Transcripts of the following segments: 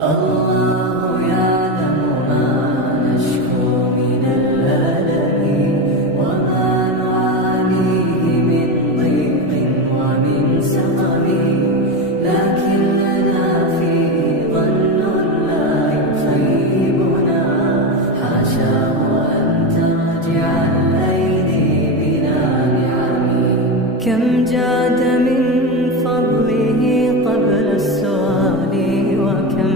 الله يعلم ما نشكو من الألم وما نعانيه من ضيق ومن سقم، لكن لنا فيه ظن لا يخيبنا، حاشاه أن ترجع الأيدي بلا نعم. كم جاد من فضله قبل السؤال، وكم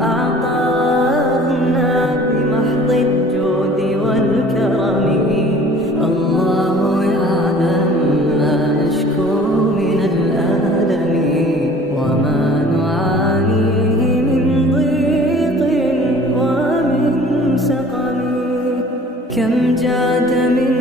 أعطانا بمحض الجود والكرم. الله يعلم ما نشكو من الألم وما نعانيه من ضيق ومن سقم. كم جاد من